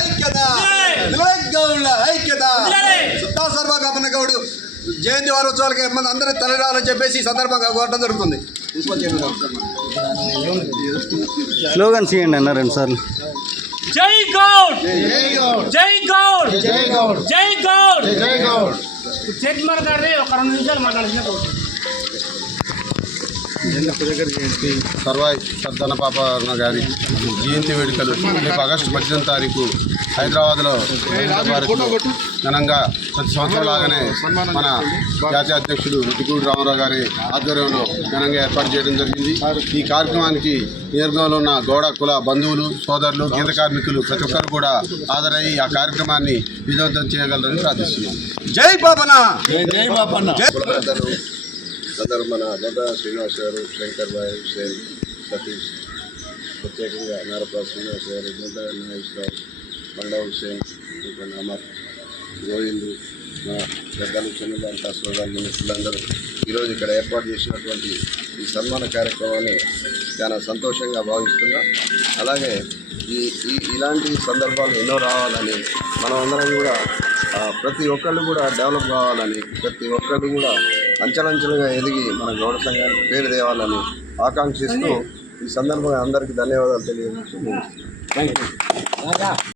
ఐక్యత, గౌడ్ల ఐక్యత. సుత్తా సర్వగమన గౌడు జయంతి వారోత్సవాలకి అందరూ తరలిరావాలని చెప్పేసి ఈ సందర్భంగా కోరడం జరుగుతుంది. స్లోగన్స్ ఇవ్వండి అన్న 2 సార్లు. జై గౌడ్, జై గౌడ్, జై గౌడ్, జై గౌడ్, జై గౌడ్. చేతి మాట్లాడి ఒక 2 నిమిషాలు మాట్లాడుతున్నా. సర్వాయి సర్దాన పాపన్న గారి జయంతి వేడుకలు రేపు ఆగస్టు 18వ తారీఖు హైదరాబాద్లో ఘనంగా ప్రతి సంవత్సరం లాగానే మన జాతీయ అధ్యక్షుడు దిగుడు రామారావు గారి ఆధ్వర్యంలో ఘనంగా ఏర్పాటు చేయడం జరిగింది. ఈ కార్యక్రమానికి నియోజకవర్గంలో ఉన్న గౌడ కుల బంధువులు, సోదరులు, గీత కార్మికులు ప్రతి ఒక్కరు కూడా హాజరయ్యి ఆ కార్యక్రమాన్ని విజయవంతం చేయగలరని ప్రార్థిస్తున్నాం. జై బాపన్న, జై బాపన్న. అందరూ మన దొడ్డ శ్రీనివాస్ గారు, శంకర్ భాయ్, హుసేన్, సతీష్, ప్రత్యేకంగా నారప్రాజ్ శ్రీనివాస్ గారు, దొడ్డ నాగేశ్వరరావు, బండా హుసేన్, ఇంకా అమర్, గోవిందు, మా పెద్దలు, చిన్నదాంత సోదరులు, మిత్రులందరూ ఈరోజు ఇక్కడ ఏర్పాటు చేసినటువంటి ఈ సన్మాన కార్యక్రమాన్ని చాలా సంతోషంగా భావిస్తున్నాం. అలాగే ఇలాంటి సందర్భాలు ఎన్నో రావాలని, మనం అందరం కూడా ప్రతి ఒక్కళ్ళు కూడా డెవలప్ కావాలని, ప్రతి ఒక్కళ్ళు కూడా అంచెలంచెలుగా ఎదిగి మన గౌడ సంఘానికి పేరు తేవాలని ఆకాంక్షిస్తూ ఈ సందర్భంగా అందరికీ ధన్యవాదాలు తెలియజేస్తున్నాను. Thank you.